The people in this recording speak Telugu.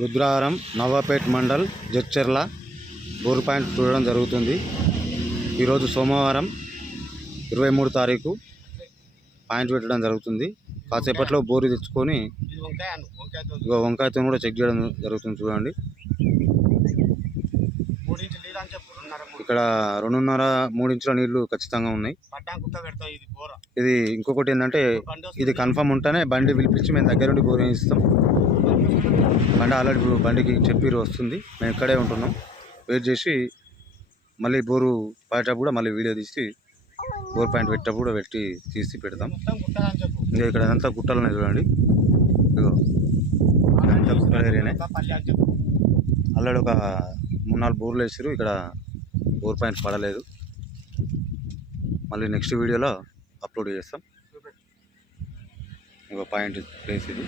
రుద్రారం నవాపేట్ మండల్ జడ్చెర్ల బోర్ పాయింట్ చూడడం జరుగుతుంది. ఈరోజు సోమవారం 23 తారీఖు పాయింట్ పెట్టడం జరుగుతుంది. కాసేపట్లో బోరు తెచ్చుకొని వంకాయతో కూడా చెక్ చేయడం జరుగుతుంది. చూడండి, ఇక్కడ 2.5-3 ఇంచుల నీళ్లు ఖచ్చితంగా ఉన్నాయి. ఇది ఇంకొకటి ఏంటంటే, ఇది కన్ఫర్మ్ ఉంటేనే బండి పిలిపించి మేము దగ్గర నుండి బోర్ వేయిస్తాం. బండి ఆల్రెడీ బండికి చెప్పి వస్తుంది. మేము ఇక్కడే ఉంటున్నాం. వెయిట్ చేసి మళ్ళీ బోరు పడేటప్పుడు కూడా మళ్ళీ వీడియో తీసి బోర్ పాయింట్ పెట్టేటప్పుడు తీసి పెడతాం. ఇంకా ఇక్కడ అంతా గుట్టలు ఉన్నాయి. చూడండి, ఇగో అంతా గుట్టల ఏరియానే. ఆల్రెడీ ఒక 3-4 బోర్లు వేసారు. ఇక్కడ బోర్ పాయింట్ పడలేదు. మళ్ళీ నెక్స్ట్ వీడియోలో అప్లోడ్ చేస్తాం. ఇంకో పాయింట్ ప్లేస్ ఇది.